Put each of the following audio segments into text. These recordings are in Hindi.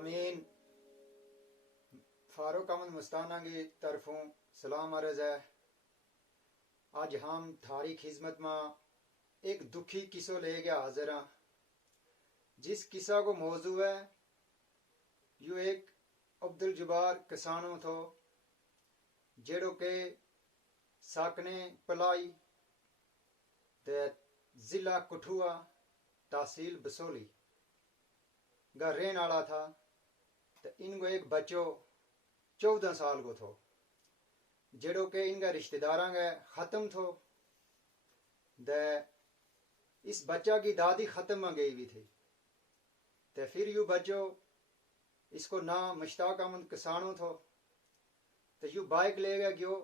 सामीन फारूक अहमद मुस्ताना की तरफों सलाम अर्ज है। आज हम थारी खिदमत में एक दुखी किस्सो ले गया हाजिर हाँ। जिस किस्सा को मौजू है यू एक अब्दुल जब्बार किसानों थो जेड़ो के साकने पलाई ते जिला कठुआ तहसील बसोली का रहने वाला था। तो इनको एक बच्चो 14 साल को थो जेड़ो के इनका रिश्तेदारा का खत्म थो। दे इस बच्चा की दादी खत्म में गई हुई थी। तो फिर यू बच्चो इसको ना मुश्ताक अहमद किसानों थो तो यू बाइक ले गया गयो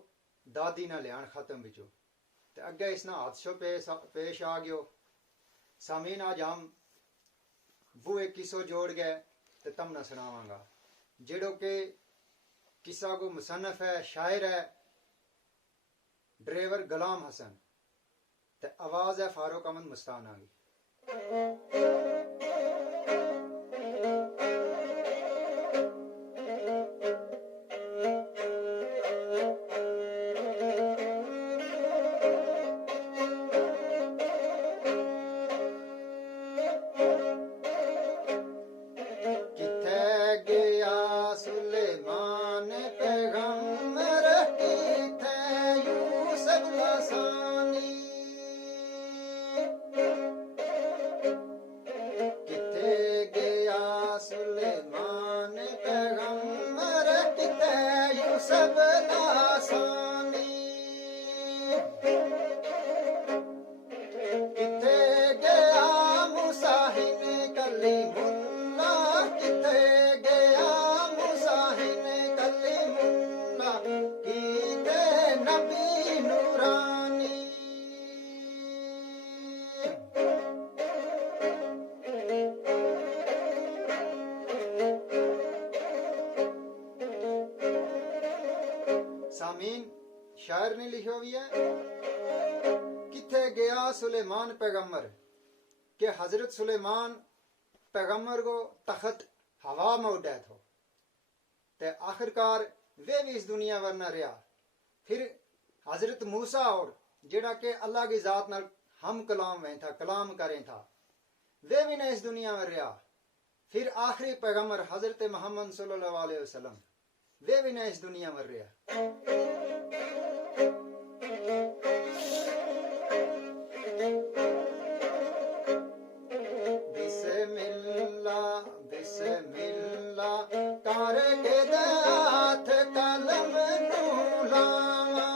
दादी ना लियान खत्म बिचो। तो अगे इसना हादसों पेश आ गयो। सामीन आज हम वो एक किस्सो जोड़ गए तो तम न सुनावांगा जेड़ो के किस्सा को मुसन्नफ है शायर है ड्राइवर गुलाम हसन ते आवाज है फारूक अहमद मुस्ताना की। सामीन शायर ने लिखो हुई है किथे गया सुलेमान पैगंबर के हजरत सुलेमान पैगंबर को तखत हवा में उड़ा थो। ते आखिरकार वे भी इस दुनिया वर न रहा। फिर हजरत मूसा और जेड़ा के अल्लाह की जात नाल हम कलाम वे था कलाम करें था वे भी न इस दुनिया में रहा। फिर आखिरी पैगंबर हजरत मोहम्मद सल्लल्लाहु अलैहि वसल्लम वे भी न इस दुनिया में रहा। बिस्मिल्लाह बिस्मिल्लाह कर के दात कलम नूलावा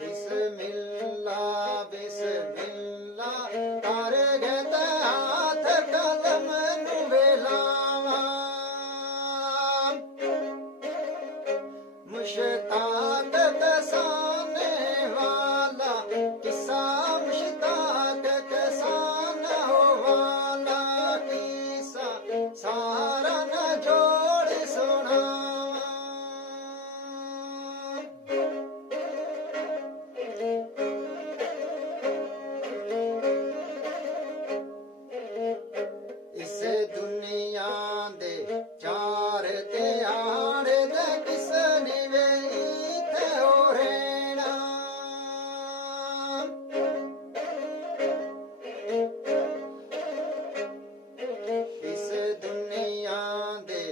बिस्मिल्लाह बिस्मिल्लाह कर के दात कलम नूलावा मुश्ताक कसाने वाला किस्सा मुश्ताक कसाना हो वाला किस्सा सारा न जोड़ सुनावा। इस दुनिया दे चार त्यार दे किसने वे इथे हो रहना। इस दुनिया दे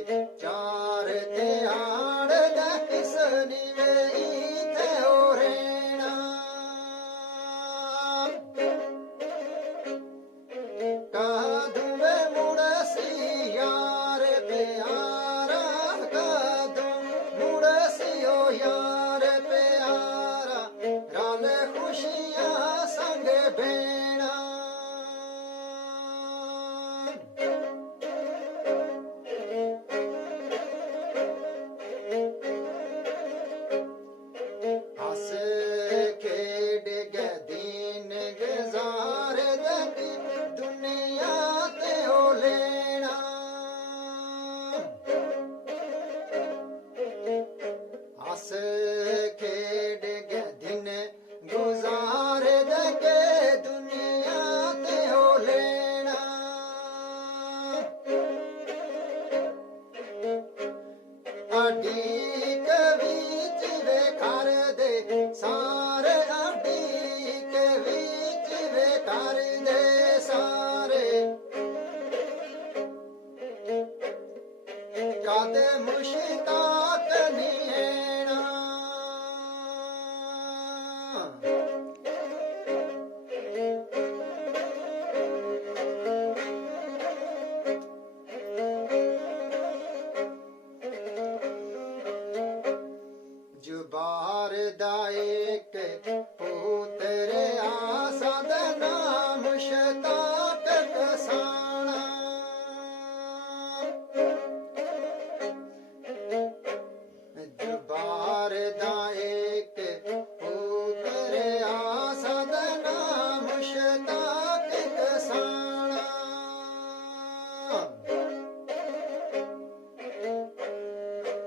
चार त्यार दे किसने वे इथे हो रहना। कादू वे मुड़सी यार प्यारा कादू मुड़सी ओ यार प्यारा रल खुशियां संग भेणा। हस खेड के दिन गुजार दे दुनिया ते हो लेना। हस खेड के दिन गुजार दे दुनिया ते हो लेना। जबार दायक पुत्र आसद नाम मुश्ताक कसाना जबार दायक पुत्र आसद नाम मुश्ताक कसाना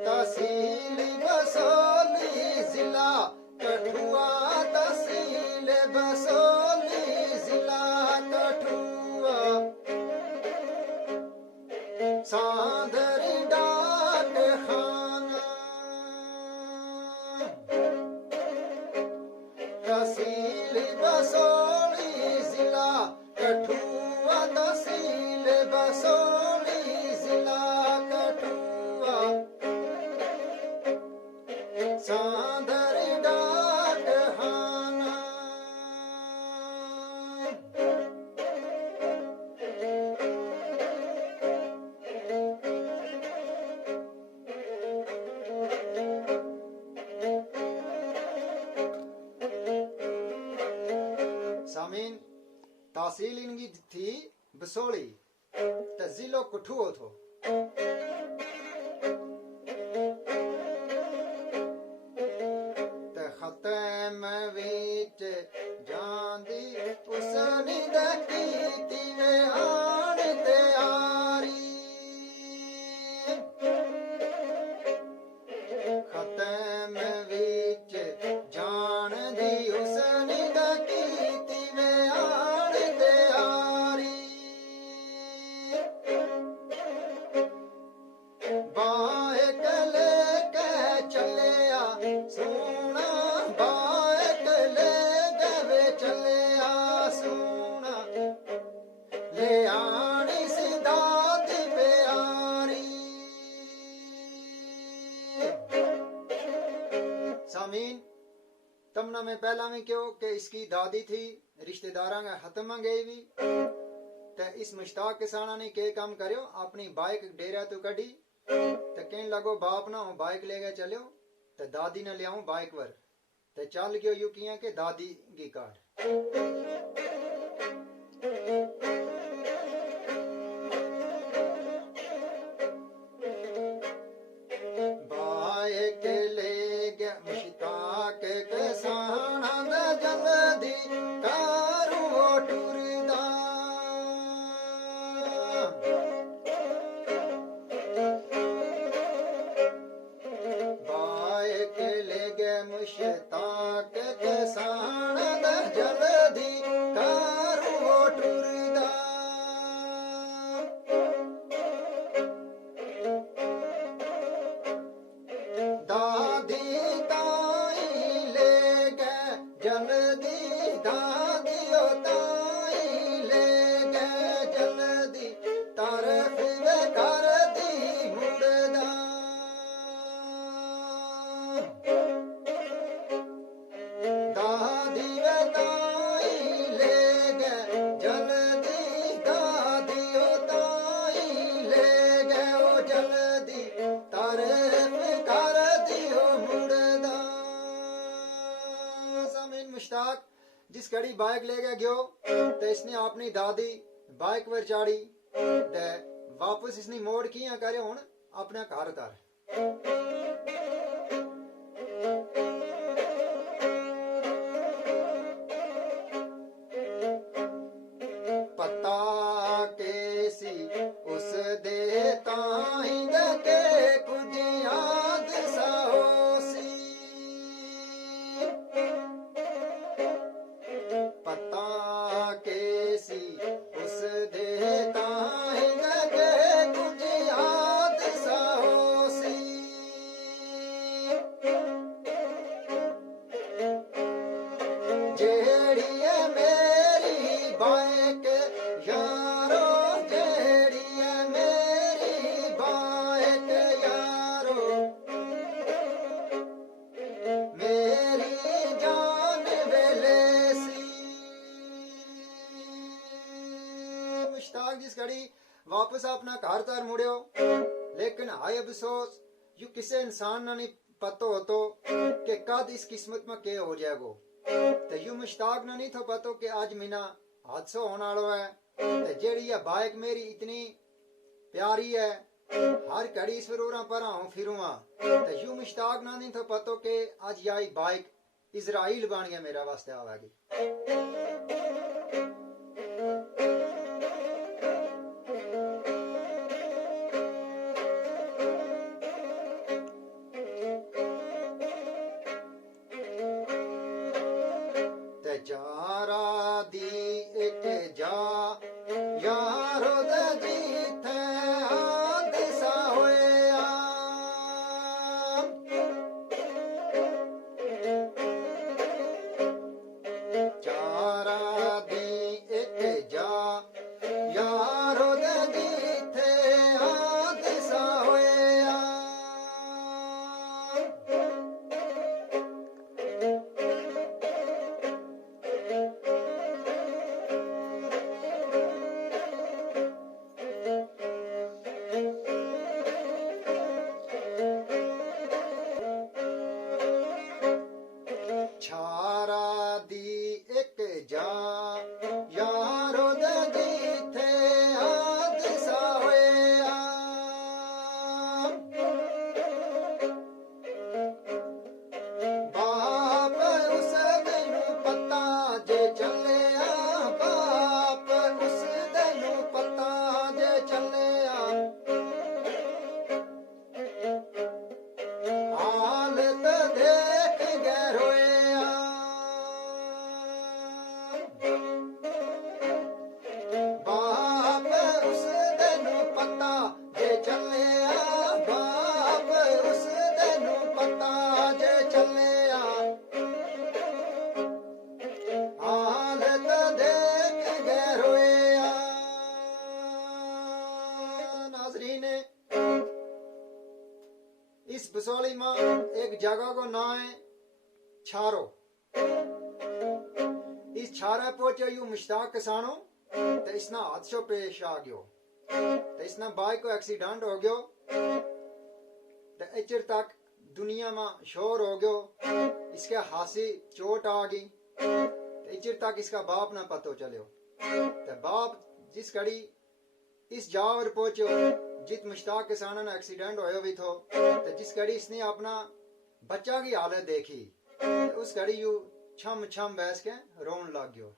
तहसील बसोली जिला कठुआ तहसील बसोली जिला कठुआ सांदरी डाक खाना तहसील बसोली जिला कठुआ तहसील बसोली जिला कठुआ सांदर डाक खाना सामीन तहसील इनकी थी बसोली तहसीलो कठुआ थो खतम विच जांदी उसनी दकीती वे आन तैयारी खतम विच जान दी उसनी दकीती वे आन तैयारी बाइक लेके चलिया सोना बाइक ले गवे चलिया सोना ले आनी सीधा दी प्यारी सामीन तमना में पहला में क्यों कि इसकी दादी थी रिश्तेदारा का हतम गई भी ते इस मुश्ताक किसाना ने के काम करियो अपनी बाइक डेरा तो कड़ी ते कहने लगो बाप ना हो बाइक ले गए चलियो ते दादी ने ले आऊं बाइक वर ते चल गयो यू किया के दादी की कार बाइक ले गया मुश्ताक किसाना दा जल्दी कारू टुरदा बाइक ले गए मुश्ताक किसाना दा जल्दी कारू टुरदा दादी ताई ले गए जल्दी दादियो ताई ले गए जल्दी तरफ वे कर दी मुड़दा दादी वे ताई ले गए जल्दी दादियो ताई ले गए ओ जल्दी तरफ कर दियो मुड़दा सामीन मुश्ताक जिस घड़ी बाइक ले गयो तो इसने अपनी दादी बाइक पर चाड़ी ते वापस इसने मोड़ किया करे हुन अपना घर उतार पता केसी उस दे ताई दे कुछ याद साहोसी पता केसी उस दे ताई दे कुछ याद साहोसी जेड़ी है मेरी बाइक यारो जेड़ी है मेरी बाइक यारो मेरी जान वेलेसी मुश्ताक जिस घड़ी वापस अपना घर तार मुड़ियो लेकिन हाय अफसोस यू किसे इंसान ने नहीं पतो होतो कि कद इस किस्मत में के हो जाएगो। तो यू मुश्ताक ना नहीं थो पतो कि आज मीना हादसा होने वाला है। तो जेड़ी ये बाइक मेरी इतनी प्यारी है, हर घड़ी ईश्वरों पर आऊं फिरूंगा। तो यू मुश्ताक ना नहीं थो पतो कि आज यही बाइक इजराइल बन गया मेरा वास्ते आवेगी। जारा दी एक जा यारो दे जीथे हादसा होया। जारा दी एक जा यारो दे जीथे हादसा होया। छारा दी एक जा यारो दे जीथे हादसा होया। बाप उस दिन पता जे चलिया, बाप उस दिन पता जे चलिया। हालत देख गए रोया। बाप उस दिन पता जे चलिया, बाप उस दिन पता जे चलिया। हालत देख गए रोया। नाज़रीन, इस बसोली में एक जगह को नाम है छारो। इस छारे पहुंचे यू मुश्ताक किसानों। तो इसना हादसा पेश आ गयो। तो इसना बाइक को एक्सीडेंट हो गयो। तो इचर तक दुनिया में शोर हो गयो। इसके हाथी चोट आ गई। तो इचर तक इसका बाप ना पतो चलो। तो बाप जिस घड़ी इस जावर पहुंचो जित मुश्ताक किसानों ने एक्सीडेंट होया भी थो। तो जिस घड़ी इसने अपना बच्चा की हालत देखी, तो उस घड़ी यू छम छम बैस के रोन लग गयो।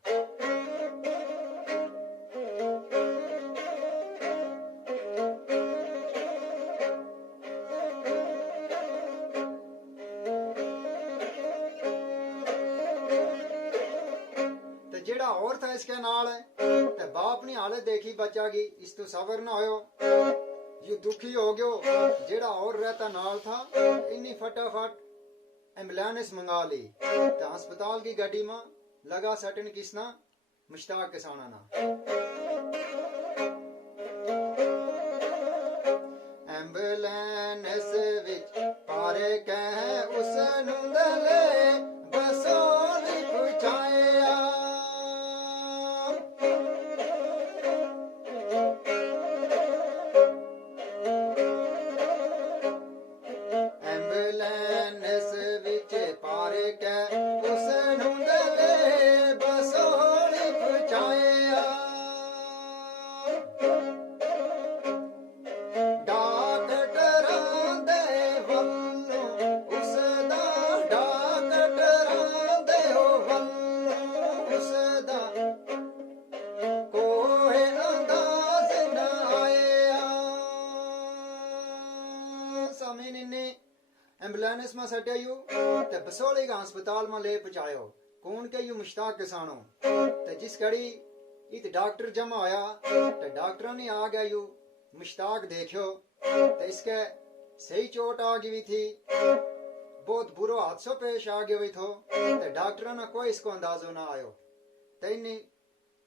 तो जेड़ा और था इसके नाल ते बाप ने हालत देखी बच्चा की, इस तो सबर ना होयो। यू दुखी हो गयो। जेड़ा और रहता नाल था इन्नी फटाफट एम्बुलेंस मंगा ली। तो अस्पताल की गाड़ी में लगा सटन किसना, मुश्ताक किसाना ना। एम्बुलेंस विच पारे कह उस नुंदले बसोली पहुंचाया। एम्बुलेंस विच पारे कह उस नुंदले बसोली पहुंचाया। डॉक्टरां दे वल्लों उसदा, डॉक्टरां दे वल्लों उसदा कोई अंदाज ना आया। सामीन इन्ने एम्बुलेंस में सटे यू ते बसोली का अस्पताल में ले पहुंचायो। कौन के यू मुश्ताक किसानों। ते जिस घड़ी इत डॉक्टर जमा होया ते डॉक्टर ने आ गया यू मुश्ताक देखियो। तो इसके सही चोट आ गई थी, बहुत बुरो हादसा पेश आ गया थो। तो डॉक्टर ने कोई इसको अंदाजो ना आयो। तो इन्हें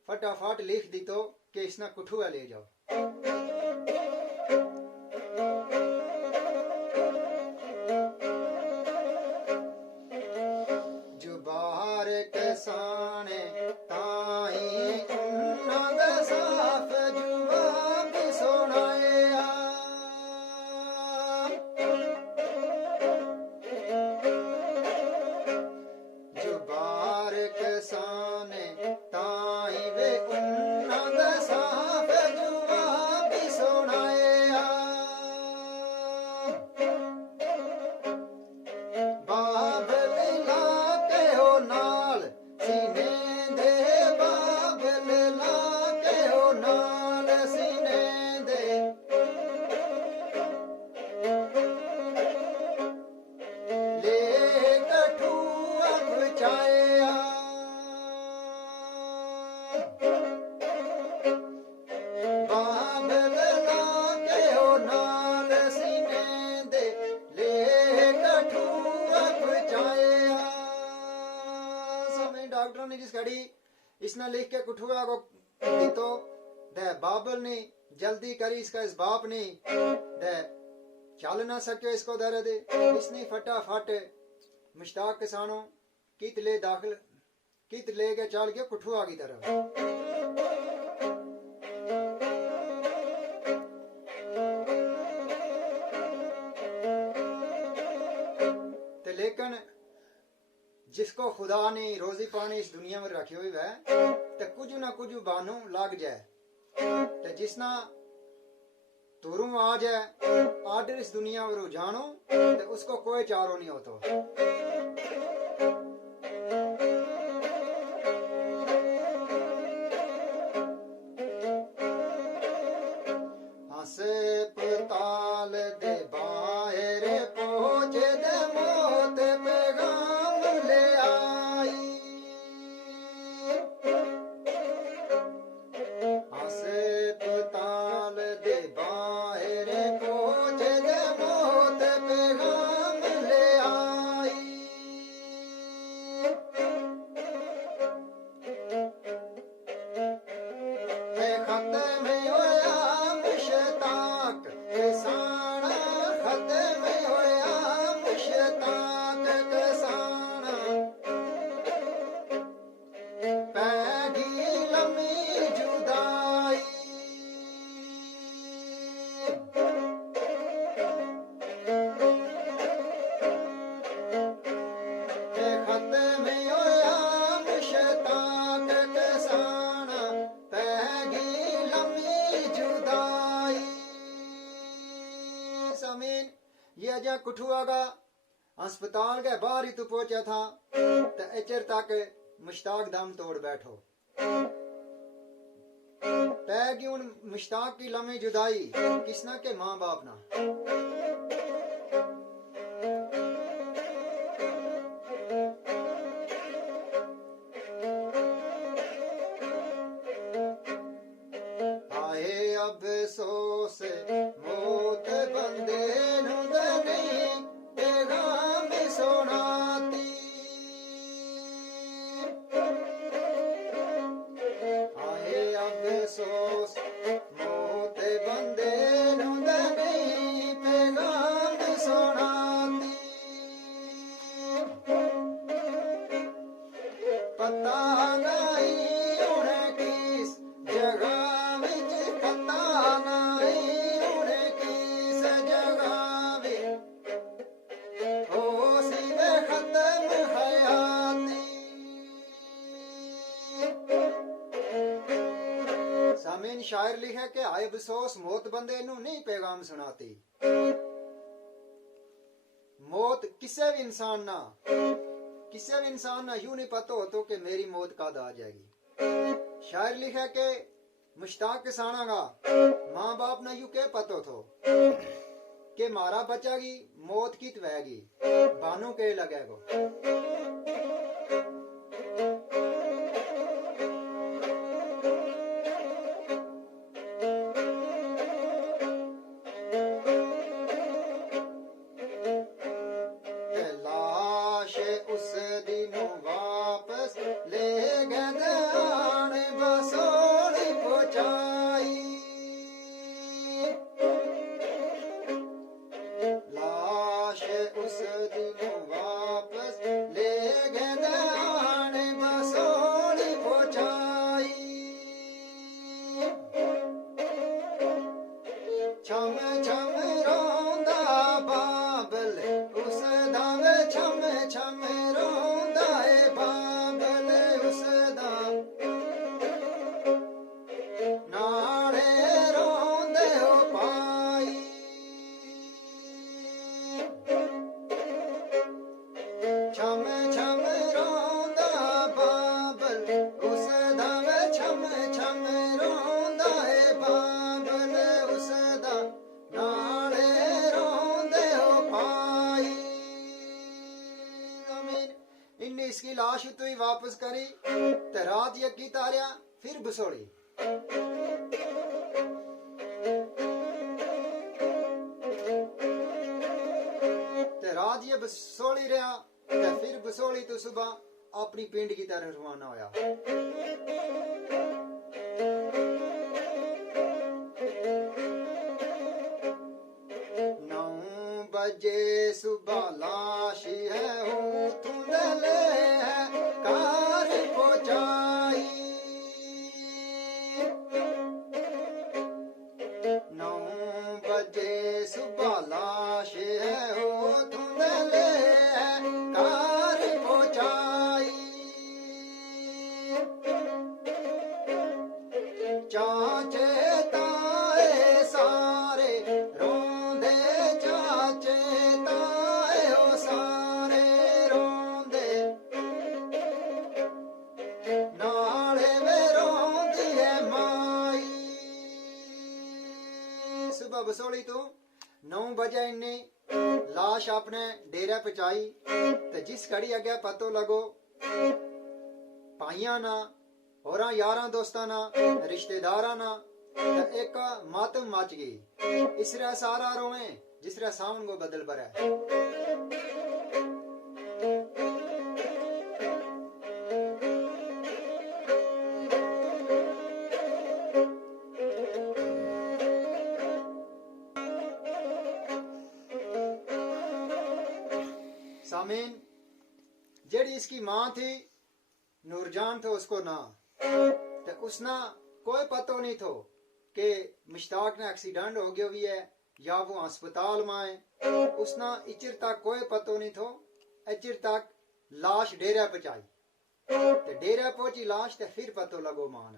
फटाफट लिख दी तो कि इसने कुठुआ ले जाओ। जो बाहर किसाने ताई उन्ना दा साफ जवाब सुनाया। डॉक्टर ने जिस घड़ी इसने लिख के कुठुआ को दी तो दे बाबल ने जल्दी करी इसका इस बाप ने दे चल ना सके इसको दर्द इसने फटाफट मुश्ताक किसानों कित ले दाखिल कित ले के चल के कुठुआ की तरफ। लेकिन जिसको खुदा ने रोजी पानी इस दुनिया में रखी हुई है तो कुछ ना कुछ बानू लग जाए तो जिसना तुरू आ जाए आर्डर इस दुनिया में जानो तो उसको कोई चारो नहीं होता। हस्पताल दे बाहर पहुंचे दे मौत पैगाम ले आई। हस्पताल दे बाहर पहुंचे दे मौत पैगाम ले आई। खत्म होया मुश्ताक किसाना खत्म होया मुश्ताक किसाना पैगी लम्मी जुदाई। खत्म होया मुश्ताक किसाना पैगी लम्मी जुदाई। सामीन ये अजा कुठुआ का अस्पताल के बाहर ही तू पहुंचा था तो एचर तक मुश्ताक दम तोड़ बैठो पैगी उन मुश्ताक की लम्ही जुदाई किसना के माँ बाप ना। आए अफसोस मौत बंदे नूं नहीं पैगाम सुनाती। आए अफसोस मौत बंदे नूं नहीं पैगाम सुनाती। पता नहीं उन्हें किस जगह विच पता नहीं उन्हें किस जगह विच हो सीधे खत्म हयाती। सामीन शायर लिखे के आए अफसोस मौत बंदे नू नहीं पैगाम सुनाती। मौत किसी भी इंसान ना यूं नहीं पता हो तो कि मेरी मौत कद आ जाएगी। शायर लिखे के मुश्ताक किसाना का माँ बाप ना यूं के पतो थो कि मारा बच्चा की मौत कित वहेगी बानू के लगेगो। लाश उस दिनों वापस ले गए आने बसोली पहुंचाई। लाश उस दिनों वापस ले गए आने बसोली पहुंचाई। छम छम रोंदा बाबल उस दाव छम छम रोंदा है बाबल उस दाव नाड़े रोंदे हो पाई। छम छम रोंदा बाबल उस दाव छम छम रोंदा है बाबल उस दाव नाड़े रोंदे हो पाई। इन्ने इसकी लाश तो ही वापस करी ते रात यकी तारिया फिर बसोड़ी। ते रात ये बसोड़ी रहा ते फिर बसोड़ी तो सुबह अपनी पिंड की तरफ रवाना होया। बजे सुबह लाश है हूँ धुंधले है कार पहुँचाई। 9 बजे सुबह लाश है हूँ धुंधले है कार पहुँचाई। चाचे ताए सारे रोंदे चाचे ताए ओ सारे रोंदे नाले में रोंदी है माई। सुबह बसोली तो 9 बजे इन्हें लाश अपने डेरे पहुंचाई। तो जिस घड़ी अगे पतो लगो भाइया ना और यारा दोस्तां ना रिश्तेदारा ना एक मातम मच गई। इसरा सारा रोए जिसरा सावन को बदल बरा। सामीन जेड़ी इसकी मां थी नूरजान तो उसको ना तो उसना कोई पतो नहीं थो कि मुश्ताक ने एक्सीडेंट हो गया भी है या वो अस्पताल में है। उसना इचिर तक कोई पतो नहीं थो। इचिर तक लाश डेरा पहुंचाई तो डेरा पहुंची लाश तो फिर पतो लगो मान।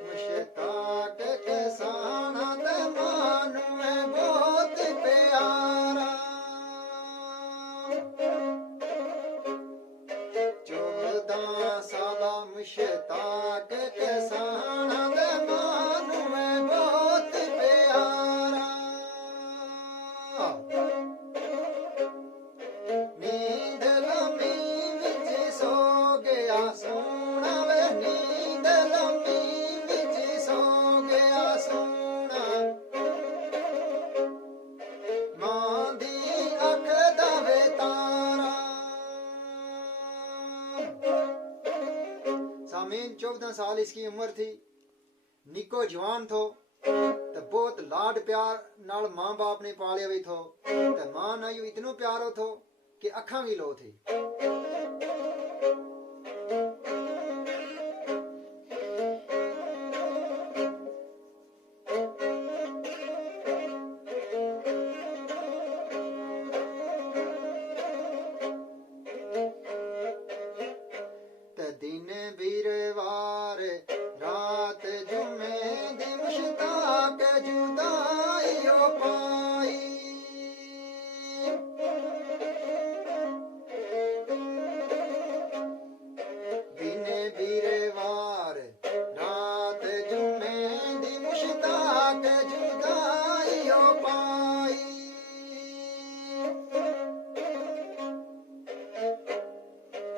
मुश्ताक के साना ते मानू है बहुत प्यारा। 14 साला मुश्ताक के साना ते मानू है बहुत प्यारा। नींद लम्बी विच सो गया सोना वे नींद लम्बी सामीन 14 साल इसकी उम्र थी। निको जवान थो तो बहुत लाड प्यार नाल मां बाप ने पालिया भी थो। तो मां ना यू इतनो प्यारो थो कि अखा भी लो थी। दिन बीरवार रात जुमे दी मुश्ताक जुदाई हो पाई। दिन बीरवार रात जुमे दी मुश्ताक जुदाई हो पाई।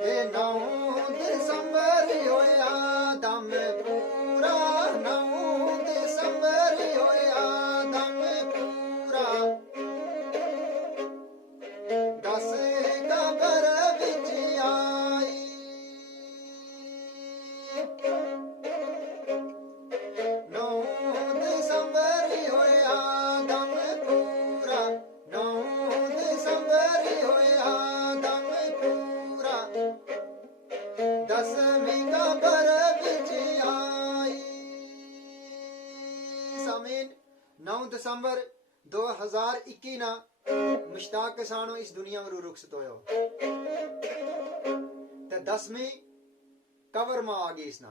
हे 9 दिसंबर होया दम पूरा 9 दिसंबर होया दम पूरा। 10 कबर विच आई। 9 दिसंबर होया दम पूरा 9 दिसंबर होया दम पूरा। 10वीं कबर विच आई। सामीन 9 दिसंबर 2021 ना मुश्ताक के सानो इस दुनिया में रुखसत होयो। ते 10वीं कबर में आ गई इसना।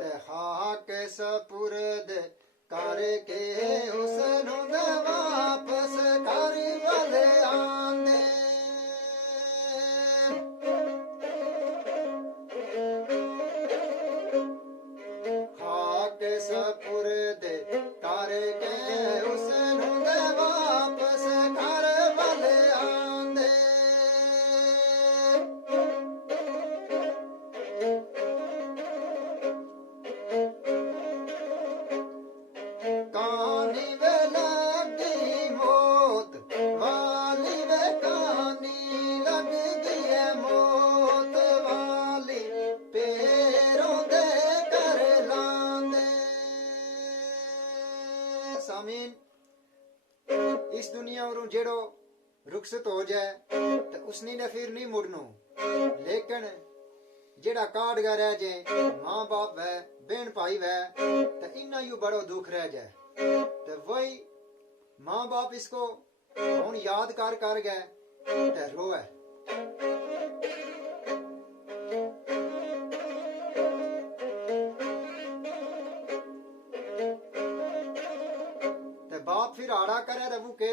ते हाक सपुरद करके हुस्न दे वापस कर वाले आंदे। हाक सपुरद करके हुस्न दे वापस कर रुखसत हो जाए तो उसने ने फिर नहीं मुड़नो, लेकिन जेड़ा काट गया रह जाए माँ बाप है बहन भाई है तो इन्ना यू बड़ो दुख रह जाए। तो वही माँ बाप इसको हम याद कर गए तो रोए। तो बाप फिर आड़ा करे तो वो के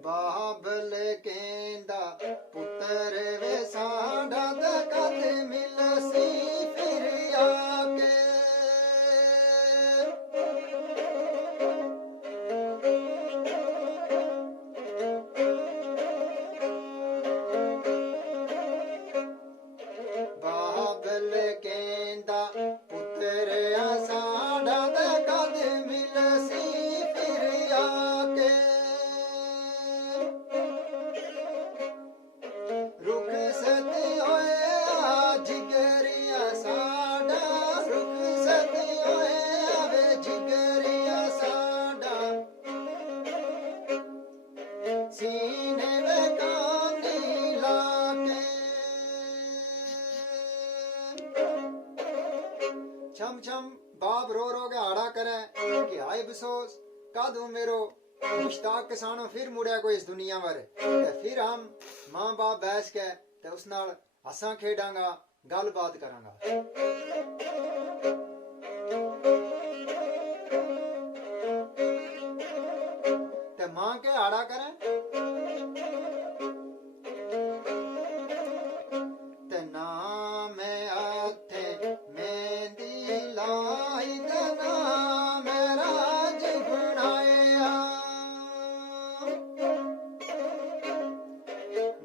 बाबल केंदा पुत्र वे साढ़ा कद मिलसी फिर आके। बाबल केंदा पुत्र साढ़ा कद मिलसी फिर आके। रुख सती होया जिगरिया साडा, रुख सती होया वे जिगरिया साडा, सीने में कांदी लाके। छम छम बाप रो रो के आड़ा करे कि हाय बसोस कादू मेरो मुश्ताक किसानों फिर मुड़े को इस दुनिया पर। फिर हम माँ बाप बैस के ते उस नाल हसा खेडांगा गल बात करांगा। ते माँ के आड़ा करें ते नाम आथे मेहंदी लाई ते नाम राज बनाया।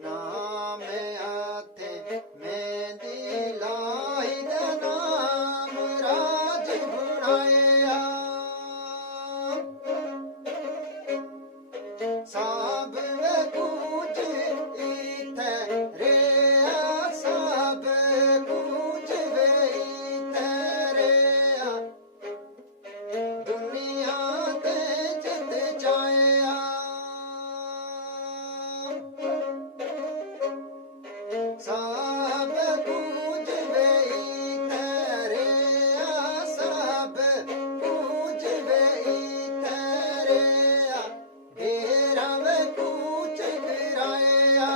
नाम आथे मेहंदी लाई ते नाम राज बनाया। सब वे कुछ इथे रे, सब कुछ वे इथे रे, दुनिया ते जित जाया। सब कुछ वे इथे रे, सब कुछ वे इथे रे, डेरा वे कुछ गिराया।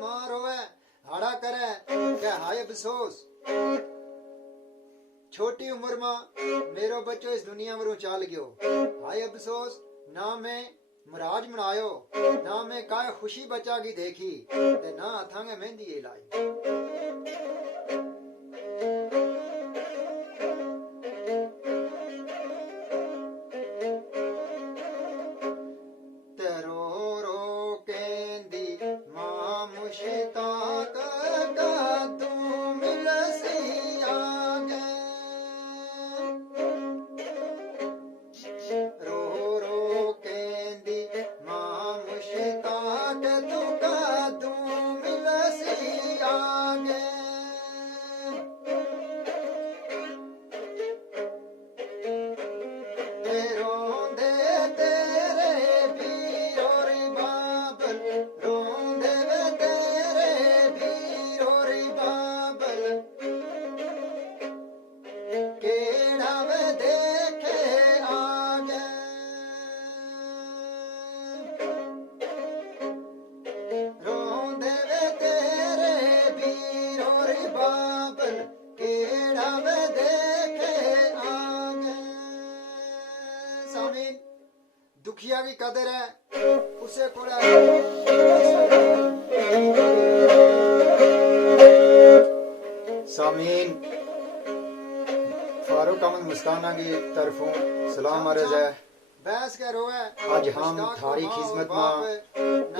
मारो है हाड़ा करे क्या हाय अफसोस, छोटी उम्र में मेरो बच्चो इस दुनिया में चाल गयो। हाय अफसोस ना मैं मराज मनायो, ना मैं काय खुशी बचा की देखी, ते ना हथांगे मेहंदी लाई। ते रो रो केंदी मां मुश्ताक कदू मिलसी आगे। रो रो केंदी मां मुश्ताक तू कदू मिलसी आगे। ते रोंदे तेरे वीरो रे बाबल, रोंदे वे तेरे वीरो रे बाबल, केड़ा वे देखे आगे। रोंदे वे तेरे वीरो रे बाबल, केड़ा वे देखे आगे। सामीन दुखिया की कदर है उसे कोड़ा सामीन फारूक अहमद मुस्काना की तरफों सलाम अर्ज है। बहस के रोए आज हम थारी खिदमत में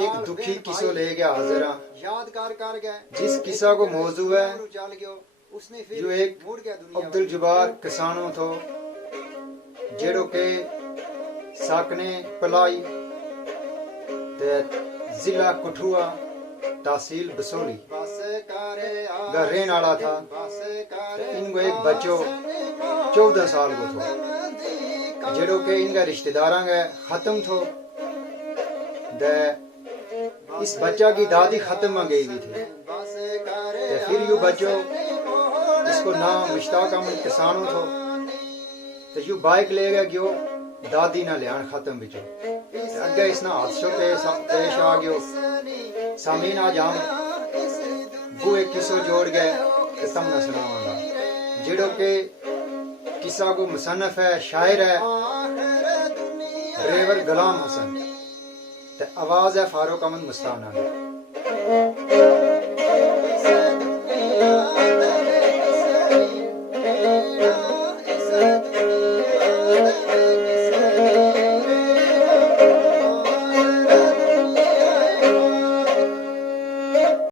एक दुखी किस्सा ले गया हाजिर याद कर गए। जिस किस्सा को मौजू है जो एक अब्दुल जब्बार किसानों थो जेड़ो के साकने पलाई ते जिला कठुआ तहसील बसोली का रहने वाला था। इनको एक बच्चो 14 साल को था। जेड़ो के इनका रिश्तेदारां गए खत्म थो दे इस बच्चा की दादी खत्म आ गई भी थी ते फिर यू बच्चो इसको नाम मुश्ताक अहमद किसानों थो ते यू बाइक ले गया गयो दादी ना लियान खत्म बिचो अगे इसना हादसो पेश आ गयो सामीन आज हम वो एक किस्सो जोड़ गए तमना सुनावांगा जेड़ो के किस्सा को मुसन्नफ है शायर है ड्राइवर गुलाम हसन ते आवाज है फारूक अहमद मुस्ताना।